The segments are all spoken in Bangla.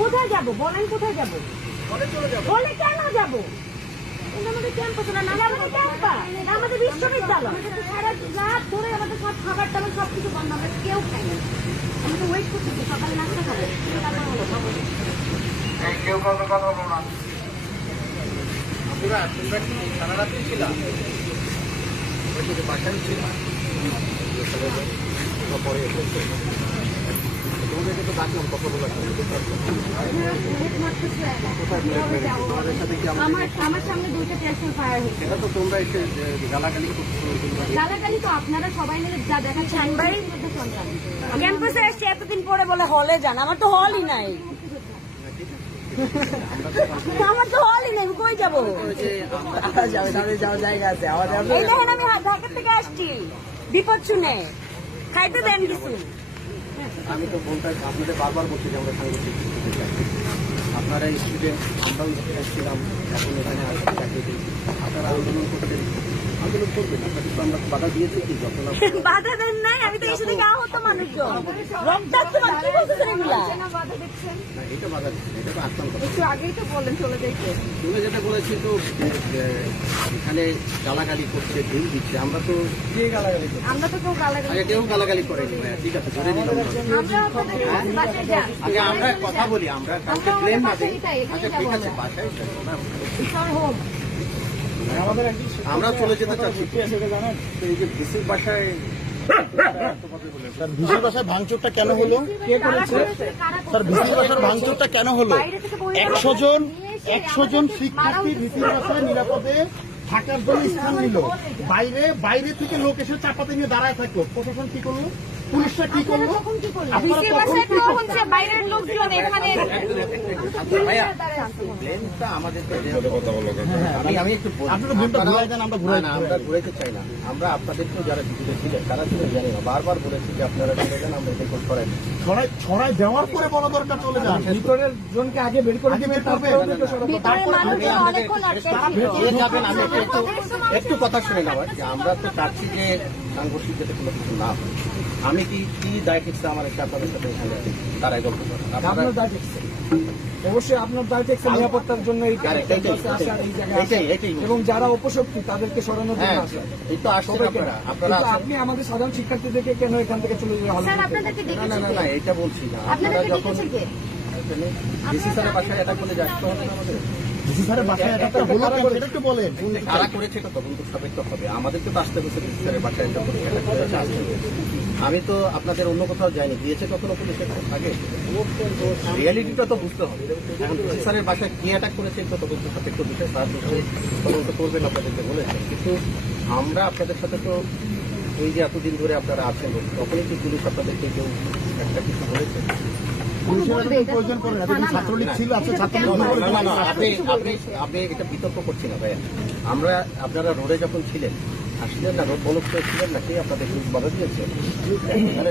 কোথায় যাব? বলেন কোথায় যাব? বলে কেন যাব? আমাদের ক্যাম্পাস না আমাদের ক্যাম্পাস আমাদের বিশ্ববিদ্যালয়। সারা রাত ধরে আমাদের সব খাবার টাবার সব কিছু বন্ধ আমরা কেউ খাই না। আমরা তো ওয়েট করতেছি সকালে নাস্তা খাব। কেউ কাউকে কথা বলো না। তোমরা তোমরা কি সারা রাত্রি ছিলা? বাসায় ছিলা? পরে এসেছে তো ডাকলাম কথা বলার জন্য তোমাদের সাথে কি আমাদের আমার আমার সামনে দুইটা টেনশন ফায়ার হয়েছে। এটা তো তোমরা এসে গালাগালি গালাগালি তো আপনারা সবাই মিলে যা দেখাচ্ছেন ক্যাম্পাসে এসছে এতদিন পরে বলে হলে যান আমার তো হলই নাই। আমার তো হলই নেই আমি কই যাব? যাবে জায়গা আছে এই দেখেন আমি ঢাকা থেকে আসছি বিপদ শুনে। খাইতে দেন কিছু। আমি তো বলতে আপনাদের বারবার বলছি যে আমরা চাই। আপনারা স্টুডেন্ট আমরাও এখন এখানে চাকরি দিই আপনারা আন্দোলন করতেন আন্দোলন করবেন আপনাদের তো আমরা বাধা দিয়েছি কি যখন বাধা দেন নাই আমি তো এসে থেকে আহত মানুষজন। রক্তাক্ত মানুষ কি বলতেছেন এগুলা? না, এটা বাধা দিচ্ছি এটা তো আসলাম একটু আগেই তো বললেন চলে যাইতে তুমি যেটা বলেছি তো এখানে গালাগালি করছে ঢিল দিচ্ছে। আমরা তো কে গালাগালি করছে? আমরা তো কেউ গালাগালি আগে কেউ গালাগালি করেনি ভাইয়া, ঠিক আছে ধরে আমরা। আপনাদের বাসায় যান আগে আমরা কথা বলি আমরা কাউকে ব্লেম না দিই। আচ্ছা ঠিক আছে বাসায় যাব না। সর হোম আমরা চলে যেতে চাচ্ছি। এই যে ডিসির বাসায় স্যার ভিসি বাসায় ভাঙচুরটা কেন হলো? করেছে? স্যার বাসার ভাঙচুরটা কেন হলো? একশো জন একশো জন শিক্ষার্থী মারা ভিসি বাসায় নিরাপদে থাকার জন্য স্থান নিল। বাইরে বাইরে থেকে লোক এসে চাপাতে নিয়ে দাঁড়ায় থাকল। প্রশাসন কি করল? পুলিশরা কি করল? বাইরের লোকজন এখানে আমরা আপনাদেরকেও যারা ছিলেন তারা ছিলেন জানি না। বারবার বলেছি যে আপনারা চলে যান আমরা সরাই দিই। ছড়াই ছড়াই দেওয়ার পরে বড় দরকার চলে যান। ভিতরের জনকে আগে বের করে আগে দিবে বের করবে। তারপরে ছিল। আমি একটু কথা শুনে নেওয়ার যে আমরা তো চাচ্ছি যে সাংঘর্ষিক যাতে কোনো কিছু না হয়। আমি কি কি দায় ঠিকছে আমার একটা আপনাদের সাথে এখানে তারাই গল্প করেন? আপনার দায় দেখছে অবশ্যই আপনার দায় দেখছে নিরাপত্তার জন্য এই। এবং যারা অপশক্তি তাদেরকে সরানোর জন্য হ্যাঁ আসা। এই তো আপনারা আপনি আমাদের সাধারণ শিক্ষার্থীদেরকে কেন এখান থেকে চলে যাওয়া স্যার না না না না এটা বলছি না। আপনারা যখন ডিসি স্যারের বাসায় এটা করলে যাচ্ছে। আমাদের আমাদেরকে তো আসতে। আমি তো আপনাদের অন্য কোথাও যাইনি। দিয়েছে কখনো রিয়ালিটিটা তো বুঝতে হবে। এখন স্যারের বাসায় কি অ্যাটাক করেছে এটা তদন্ত সাপেক্ষ বিষয়। তার নিশ্চয়ই তদন্ত করবেন আপনাদেরকে বলেছেন কিন্তু আমরা আপনাদের সাথে তো এই যে এতদিন ধরে আপনারা আছেন, তখনই কি পুলিশ আপনাদেরকে কেউ একটা কিছু বলেছে? আপনি এটা বিতর্ক করছি না ভাইয়া। আমরা আপনারা রোডে যখন ছিলেন আসলেন না রোড বলক ছিলেন না কে আপনাদের কিন্তু দিয়েছে? মানে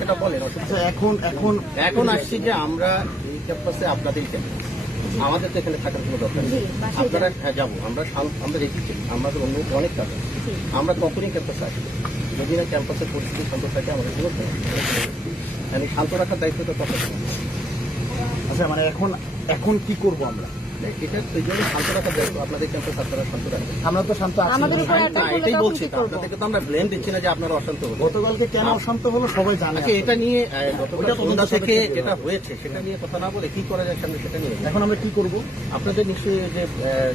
সেটা বলেন আচ্ছা, এখন এখন এখন আসছি যে আমরা এই ক্যাম্পাসে আপনাদের ক্যাম্পাস আমাদের তো এখানে থাকার কোনো দরকার নেই। আপনারা হ্যাঁ যাব। আমরা আমরা রেখেছি। আমাদের অন্য অনেক কাজ আমরা তখনই ক্যাম্পাসে আসব। যদি না ক্যাম্পাসের পরিস্থিতি থাকে আমাদের কোনো। মানে শান্ত রাখার দায়িত্ব তো আচ্ছা মানে এখন এখন কি করব আমরা? এটা সেই জন্য শান্ত রাখার দায়িত্ব। আপনাদের ক্যাম্পাস আপনারা শান্ত রাখবেন? আমরা তো শান্ত আছি। আমাদের উপর না, অ্যাটাক করলে এটাই বলছি করব? আপনাদেরকে তো আমরা ব্লেম দিচ্ছি না যে আপনারা অশান্ত হবেন গতকালকে কেন অশান্ত হলো সবাই জানে আচ্ছা এটা নিয়ে গতকাল ওইটা তদন্ত সন্ধ্যা থেকে যেটা হয়েছে সেটা নিয়ে কথা না বলে কি করা যায় সামনে সেটা নিয়ে এখন আমরা কি করব? আপনাদের নিশ্চয়ই যে আহ,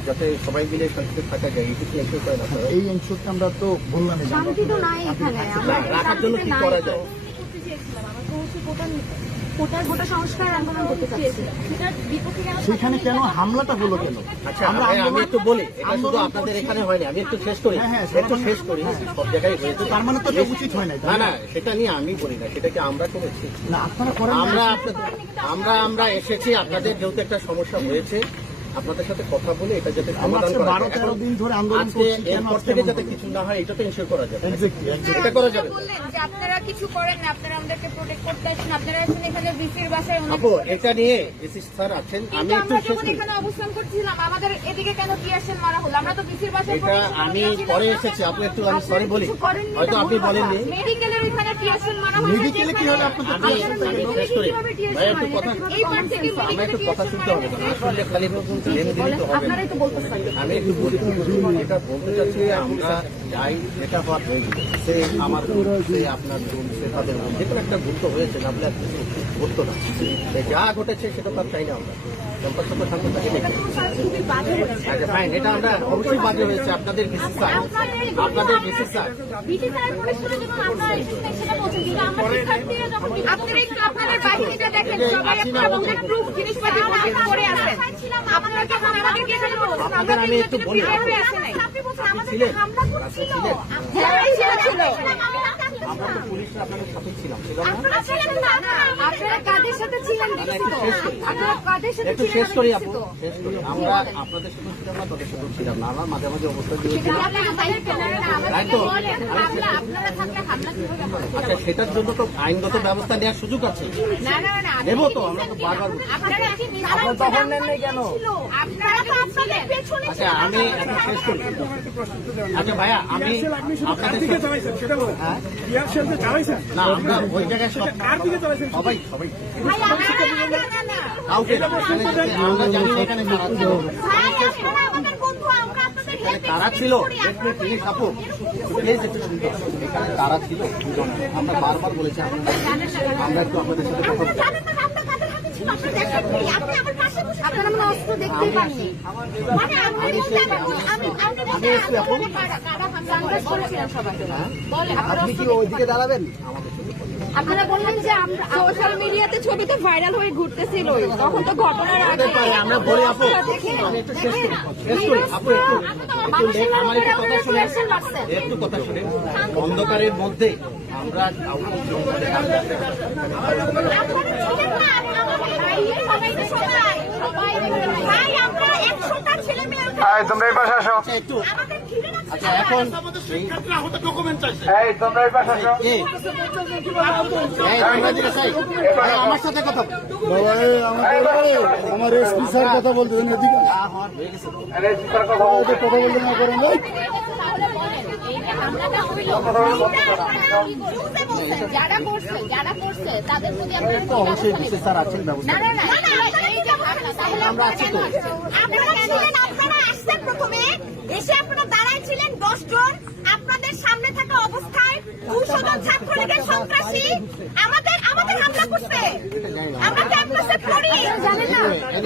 যাতে সবাই মিলে শান্তিতে থাকা যায় এনশোর করেন এই এনশোরটা আমরা তো বললাম শান্তি তো নাই এখানে। আমরা না, রাখার জন্য কি করা যায়? করতে চেয়েছিলাম, আমরা তো হচ্ছে কোটার- কোটার সংস্কার আন্দোলন করতে চাচ্ছি। সেটার বিপক্ষে কেন সেখানে কেন হামলাটা হলো কেন? আচ্ছা আমরা আমি- একটু বলি এটা শুধু আপনাদের এখানে হয়নি আমি একটু শেষ করি। হ্যাঁ, হ্যাঁ, একটু শেষ করি সব জায়গায় হয়েছে। তার মানে তো উচিত হয় না না? না সেটা নিয়ে আমি বলি না সেটাকে আমরা করেছি। না আপনারা আমরা আমরা আমরা এসেছি আপনাদের যেহেতু একটা সমস্যা হয়েছে আপনাদের সাথে কথা বলে এটা যাতে সমাধান করা যায়। তেরো দিন ধরে আন্দোলন করছি কেন এরপর থেকে যাতে কিছু না হয় এটা তো ইনশিওর করা যাবে। Exactly. এটা করা যাবে। বললেন যে আপনারা কিছু করেন না আপনারা আমাদেরকে প্রোটেক্ট করতে আসছেন আপনারা আসলে এখানে বিসির বাসায় অনেক আপু এটা নিয়ে ডিসি স্যার আছেন আমি একটু শেষ করি। এখানে অবস্থান করছিলাম আমাদের এদিকে কেন টিয়ারশেল মারা হলো আমরা তো বিসির বাসায় এটা আমি পরে এসেছি আপনি একটু আমি সরি বলি। হয়তো আপনি বলেননি। মেডিকেলের ওইখানে টিয়ারশেল মারা হয়েছে মেডিকেলে কি হলে আপনাদের আমি আমি শেষ করি? ভাই একটু কথা এই পার্ট থেকে আমি একটু কথা শুনতে হবে না আসলে খালি লেন দিলে তো হবে না আপনারাই তো বলতেছেন। আমি একটু বলি এটা বলতে চাচ্ছি আমরা যাই যেটা হওয়ার হয়ে গেছে সে আমার সে আপনার ভুল সে তাদের যে কোনো একটা ভুল তো হয়েছে না বলে আর কিছু না। যা ঘটেছে সেটা তো আর চাই না আমরা। আচ্ছা ফাইন এটা আমরা অবশ্যই বাজে হয়েছে। আপনাদের স্যার আপনাদের স্যার আপনাদের আমি একটু বলি। ছিলেন? আমরা তো পুলিশরা আপনাদের সাথে ছিলাম। ছিলাম না আপনারা ছিলেন না আপনারা কাদের সাথে ছিলেন একটু শেষ করি। আপনারা কাদের সাথে একটু ছিলেন শেষ করি আপু। শেষ করি। আমরা আপনাদের সাথে ছিলাম না তাদের সাথে ছিলাম না। আমরা মাঝে মাঝে অবস্থা না, তাই তো? বলেন, হামলা, আপনারা থাকলে হামলা কীভাবে আচ্ছা সেটার জন্য তো আইনগত ব্যবস্থা নেওয়ার সুযোগ আছে। না, না, না, আমি তো, আমরা তো বারবার আপনারা কি নির্ভর আপনারা নেন নাই কেন? আপনারা তো আপনাদের পেছনে আচ্ছা আমি এখন শেষ করি। আচ্ছা ভাইয়া আমি আপনাদের না আমরা ওই জায়গায় সব সবাই সবাই। কাউকে জানি এখানে কারা ছিল। ভাই, আপনারা আমাদের বন্ধু, আমরা আপনাদের এখানে help কারা expect ছিল তিনি আমরা বারবার বলেছি আমরা আমরা একটু আমাদের সাথে কথা আপনারা বলব জানেন না আমরা কাদের হাতে ছিল আপনারা দেখেননি আপনি আমার পাশে বসে আপনারা আপনারা বললেন যে আমরা সোশ্যাল মিডিয়াতে ছবি তো ভাইরাল হয়ে ঘুরতেছিল তখন তো ঘটনার আগে আমরা বলি আপু একটু আপু একটু আমার একটু কথা শুনে একটু কথা শুনে অন্ধকারের মধ্যে আমরা কাউকে জোর করে রাখতে পারি না। ভাই আমরা একশোটা ছেলে মেয়ে তোমরা এই পাশে আসো আচ্ছা আচ্ছা এখন আমাদের এই- তোমরা পাশে আসো আমার সাথে কথা আমার এসপি স্যার কথা বলতে হয়ে। কথা বলতে না করেন ভাই যারা করছে যারা করছে তাদের প্রতি আপনারা তো স্যার আছেন ব্যবস্থা না না না এই যে হামলা, তাহলে আমরা আছি তো। আপনারা ছিলেন আপনারা আসছেন প্রথমে এসে আপনারা দাঁড়ায় ছিলেন দশ জন আপনাদের সামনে থাকা অবস্থায় দুশো জন ছাত্রলীগের সন্ত্রাসী আমাদের আমাদের হামলা করছে। আমরা ক্যাম্পাসে পড়ি। জানেন না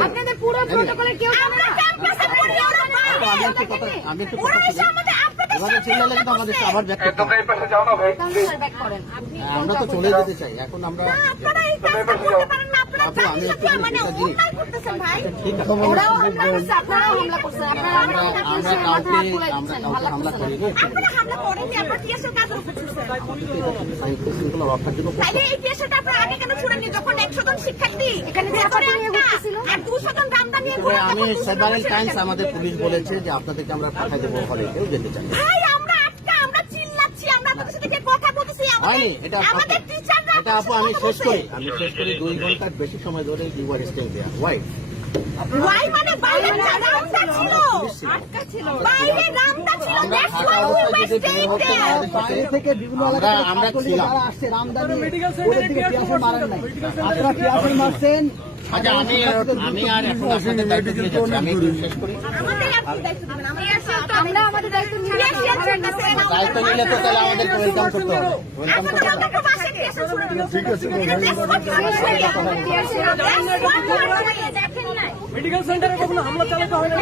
আপনাদের পুরো প্রোটোকলে কেউ আমরা ক্যাম্পাসে পড়ি ওরা আমি একটু কথা আমাদের আমরা তো চলে যেতে চাই। এখন আমরা আপু, আমি একটু ঠিক আছে। আমরা কাউকে কাউকে হামলা ঘুরে আমি সেভারেল টাইমস আমাদের পুলিশ বলেছে যে আপনাদেরকে আমরা পাঠাই দেবো হলে কেউ যেতে চান না। ভাই আমরা আটকা আমরা চিল্লাচ্ছি আমরা আপনাদের সাথে গিয়ে কথা বলতেছি আমাদের হয়নি? এটা আমাদের টিচাররা এটা আপু আমি শেষ করি। আমি শেষ করি। দুই ঘণ্টার বেশি সময় ধরে ওয়াই আমরা ছিলাম। আপনারা মারছেন। আচ্ছা আমি আমি আর এখন আপনাদের শেষ করি? আমাদের দায়িত্ব আমরা আমাদের নিলে তো তাহলে আমাদেরকে ওয়েলকাম করতে হবে। ওয়েলকাম করতে মেডিকেল সেন্টারে কখনো হামলা চালাতে হয় না।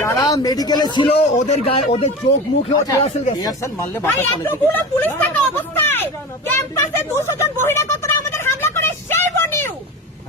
যারা মেডিকেলে ছিল ওদের গায়ে ওদের চোখ মুখে রিহার্সাল মারলে বাতাস অনেক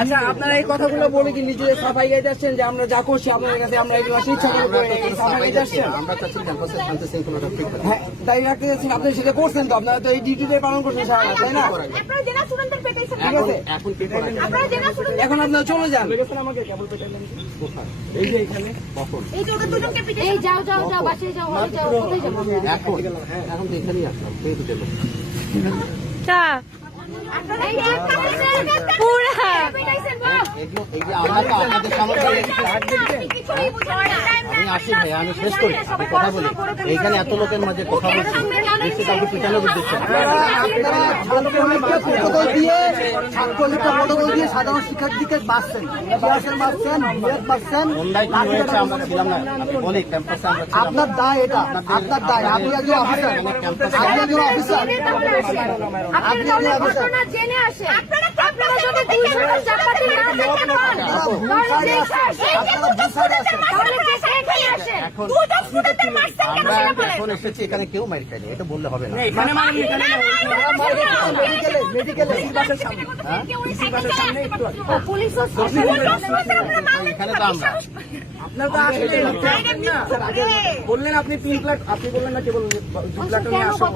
আচ্ছা আপনারা এই কথাগুলো বলে কি নিজেদের সাফাই গাইতে আসছেন যে আমরা যা করছি আপনাদের কাছে আমরা এই মাসে ইচ্ছা করে সাফাই গাইতে আসছেন আমরা চাচ্ছি ক্যাম্পাসের শান্তি শৃঙ্খলাটা ঠিক হ্যাঁ তাই রাখতে যাচ্ছেন আপনি সেটা করছেন তো আপনারা তো এই ডিউটিতে পালন করছেন সারা তাই না? ঠিক আছে। এখন? আপনারা চলে যান। এই তো দুজনকে পিটাইছেন এই যাও যাও যাও বাসায় যাও ওই যাও কোথায় যাব? এখন। এখন তো এখানেই আসলাম তো আমি ভাই আমি শেষ করি কথা বলি এইখানে এত লোকের মাঝে কথা বলছি নিশ্চিত সাধারণ আপনার দায় এটা, আপনার দায়। আপনি একজন অফিসার আপনি একজন অফিসার আপনি তাহলে ঘটনা জেনে আসেন আপনারা যদি দুই ঘণ্টা চাপাতি না দেখতে পান তাহলে এখানে আসেন। দুটো স্টুডেন্টের মারছেন কেন সেটা বলেন। যখন এসেছি এখানে কেউ খায়নি এটা বললে হবে না। এখানে এখানে মেডিকেলে মেডিকেলে পুলিশও এখানে তো আমরা আপনার তো আসলে বললেন আপনি তিন প্লাট আপনি বললেন না কেবল বললেন দু প্লাট নিয়ে কেন আসো।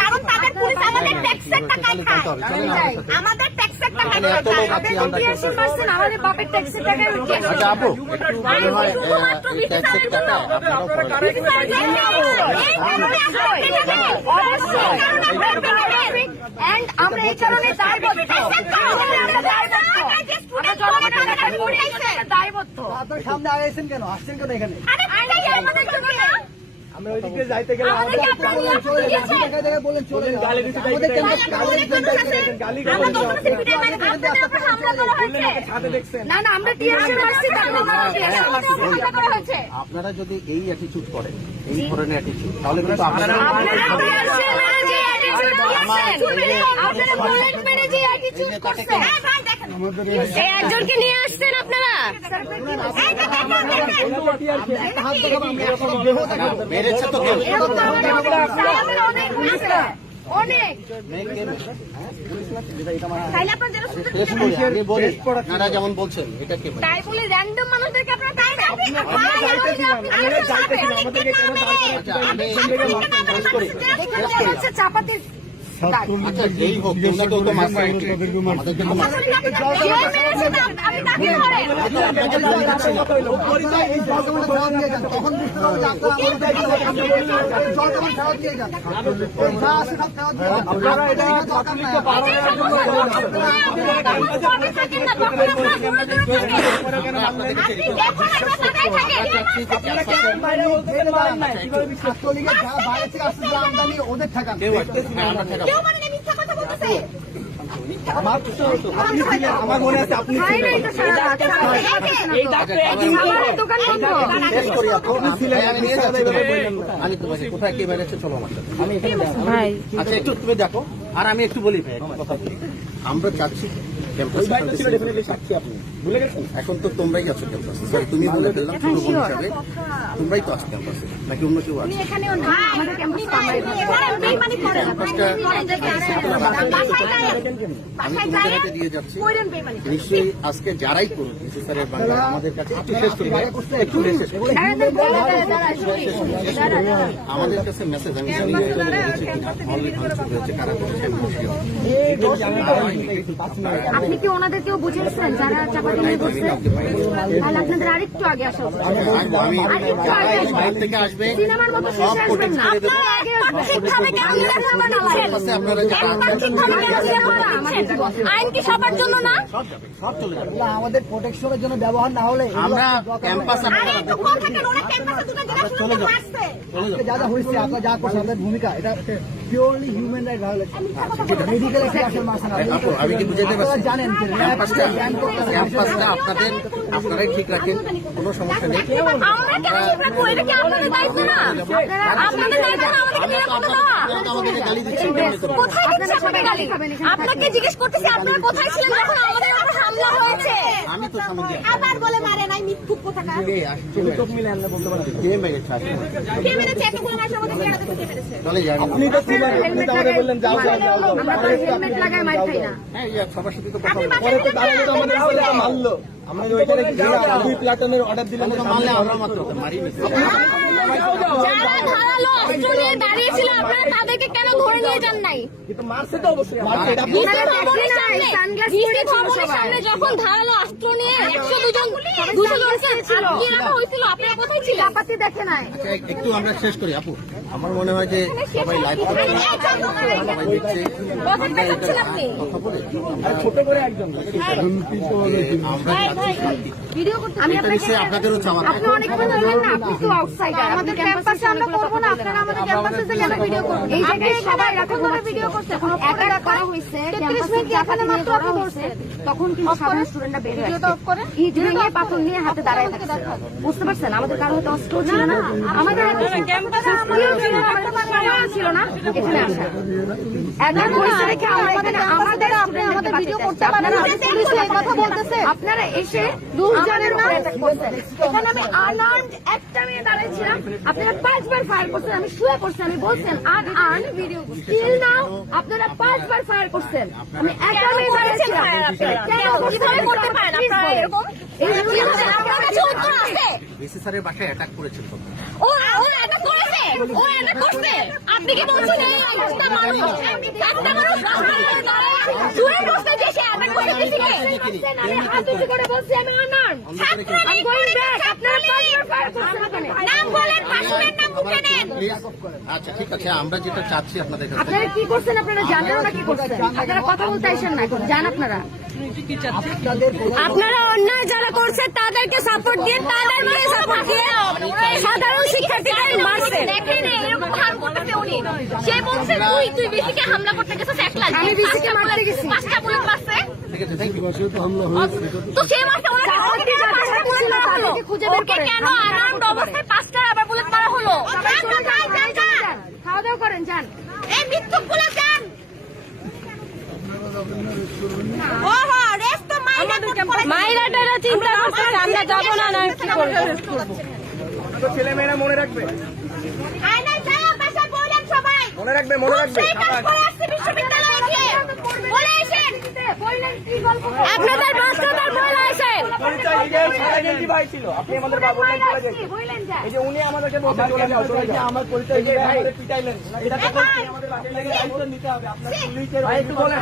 কারণ তাদের পুলিশ আমাদের ট্যাক্সের টাকায় খায় আমাদের ট্যাক্সের টাকায় এখানে এত লোক আছি আমরা খায় পার্সেন্ট আমাদের বাপের ট্যাক্সের টাকায় আচ্ছা আপু একটু মনে হয় ট্যাক্সের টাকা আপনারাও খরচ And আমরা এই কারণে দায়বদ্ধ আমরা দায়বদ্ধ আপনার সামনে আগাইছেন কেন আসছেন কেন এখানে আমরা ওইদিকে যাইতে গেলে আপনারা মানে যদি এই অ্যাটিচিউড করেন এই ধরনের অ্যাটিচিউড তাহলে কিন্তু আপনারা একজনকে নিয়ে আসছেন আপনারা যেমন বলছেন এটা কে? তাই বলে র্যান্ডম মানুষদেরকে আপনারা তাই আমাদেরকে কেন দাঁড় আচ্ছা করি চাপাতির আচ্ছা ছাত্রলীগের যা বাইরে থেকে আসছে আমদানি ওদের ঠেকান কেউ আছে? হ্যাঁ, আমরা ঠেকাবো। আমার মনে আছে আপনি আমি তোমাকে কোথায় কে চলো আমার আমি আচ্ছা একটু তুমি দেখো আর আমি একটু বলি ভাই কথা বলি। আমরা চাচ্ছি ক্যাম্পাস ভুলে গেছেন এখন তো তোমরাই আছো ক্যাম্পাসে সরি তুমি বলে ফেললাম ছোট বোন হিসাবে। তোমরাই তো আছো ক্যাম্পাসে নাকি অন্য কেউ আছে? এখানেও না আমাদের ক্যাম্পাস বেইমানি করেন আমি তোমাদের হাতে দিয়ে যাচ্ছি? নিশ্চয়ই আজকে যারাই করুক স্যারের বাংলা আমাদের কাছে একটু শেষ করি একটু শেষ আমাদের কাছে মেসেজ আমি জানি কারা করেছে। আপনি কি ওনাদেরকেও বুঝেছেন যারা আপনাদের আরেকটু আগে আসা সিনেমার মতো শেষে আসবেন না। আইন কি সবার জন্য না? আমাদের প্রোটেকশনের জন্য ব্যবহার না হলে আমরা ক্যাম্পাস চলে যাব যা যা হয়েছে আপনার যা করছেন আপনাদের ভূমিকা এটা purely human right violation medical ক্লাসের মাসে না আমি কি বুঝাতে পারছি জানেন যে ক্যাম্পাসটা ক্যাম্পাসটা আপনাদের আপনারাই ঠিক রাখেন কোনো সমস্যা নেই। আমরা কেন চিন্তা করি এটা কি আপনাদের দায়িত্ব না? আপনাদের দায়িত্ব না আমাদেরকে আমরা তো নিরাপত্তা আপনাদের দেওয়া আপনারা তো আমাদেরকে গালি দিচ্ছেন। কোথায় দিচ্ছে আপনাকে গালি? আপনাকে জিজ্ঞেস করতেছি আপনারা কোথায় ছিলেন যখন আমাদের হামলা হয়েছে। আমি তো সামনে আবার বলে মারে নাই মিথ্যুক কোথাকার চোখ মিলে আনলে বলতে পারো কে মেরেছে আসলে? কে মেরেছে? এতগুলো মাসের মধ্যে কে হাতে কে মেরেছে। আপনি তো ছিলেন আপনি তো আমাদের বললেন যাও যাও যাও আমরা তো হেলমেট লাগায় মার খাই না। হ্যাঁ ইয়া, সবার সাথে তো কথা পরে তো দাঁড়ালে তো আমাদের বলে মারলো আমরা ওইখানে দুই প্লাটনের অর্ডার দিলাম তো আমরা মাত্র মারিনি যারা ধারালো অস্ত্র নিয়ে দাঁড়িয়েছিল আপনারা তাদেরকে কেন ধরে নিয়ে যান নাই? মারছে তো অবশ্যই। সামনে। যখন ধারালো অস্ত্র নিয়ে একশো দুজন দুশো জনকে হয়েছিল আপনারা কোথায় ছিলেন দেখে নাই। আচ্ছা, একটু আমরা শেষ করি আপু। আমার মনে হয় যে সবাই লাইভ সবাই দেখছে। কথা পেঁচাচ্ছেন কথা বলে ছোট করে একজন আমরা চাচ্ছি ভিডিও করতে আমি এটা নিশ্চয়ই আপনাদেরও চাওয়া আপনি অনেক কথা বললেন না আপনি তো আউটসাইডার আমাদের ক্যাম্পাসে আমরা করব না আপনারা আমাদের ক্যাম্পাসে কেন ভিডিও করবেন এই জায়গায় সবাই রাতে ধরে ভিডিও করতে এখন একা করা হইছে ক্যাম্পাসে এখানে মাত্র আপনি ধরছেন। তখন কিন্তু সাধারণ স্টুডেন্টরা বের হয়ে ভিডিওটা অফ করে? ইট ভেঙে পাথর নিয়ে হাতে দাঁড়ায় থাকছে। বুঝতে পারছেন? আমাদের কারও হয়তো অস্ত্র ছিল না আমাদের ক্যাম্পাসে ছিল না আমাদের সময় ছিল না এখানে আসা একবার পয়সা রেখে আমরা আমাদের আমাদের ভিডিও করতে পারেন পুলিশে এই কথা বলতেছে। আপনারা এসে দুজনের নাম এখানে আমি আনআর্মড একটা মেয়ে দাঁড়িয়েছিলাম। আপনারা পাঁচবার ফায়ার করছেন আমি শুয়ে করছি আমি বলছেন আর আন ভিডিও স্টিল নাও আপনারা পাঁচবার ফায়ার করছেন। আমি একটা মেয়ে দাঁড়িয়েছিলাম। কেন করতে পারেন আপনারা এরকম? এই স্যারের বাসায় অ্যাটাক করেছিল ও ও এটা করেছে ও এটা করছে আপনি কি বলছেন? এই একটা মানুষ। একটা মানুষ রাস্তায় বসতে যে সে অ্যাটাক করতে দিছে আমি হাত উঁচু করে বলছি আমি আনআর্মড আমি গোইং ব্যাক আপনারা পাঁচবার ফায়ার করছেন নাম বলেন পাসপোর্টের নাম মুখে নেন আচ্ছা ঠিক আছে আমরা যেটা চাচ্ছি আপনাদের কাছে আপনারা কি করছেন আপনারা জানেন না কি করছেন? আপনারা কথা বলতে আইসেন না জান আপনারা। আপনারা অন্যায় যারা করছে তাদেরকে সাপোর্ট দিয়ে তাদেরকে সাপোর্ট দিয়ে সাধারণ শিক্ষার্থীদের মারছে। সে বলছে তুই তুই বিসিকে হামলা করতে গেছিস? একলা আমি বিসিকে মারতে গেছি। পাঁচটা বুলেট মারছে ঠিক আছে তো সে মারছে ওনাকে পাঁচটা বুলেট মারা হলো তাদেরকে খুঁজে বের ওকে কেন আরামড অবস্থায় পাঁচটা আবার বুলেট মারা হলো? যান। খাওয়া দাওয়া করেন এই মাইরাটারা চিন্তা করতেছে আমরা যাব না না কি করব? ছেলে মেয়েরা মনে রাখবে? মনে মনে আপনাদের বাচ্চাদের বলে আপনি আমাদের বাবা বললেন এই যে উনি আমাদেরকে বলছেন চলে যাও চলে যাও আমার পরিচয় দিয়ে আমাদের পিটাইলেন। এটা তো আমাদের বাসায় লেগে দায়িত্ব নিতে হবে। আপনার পুলিশের ভাই একটু বলেন।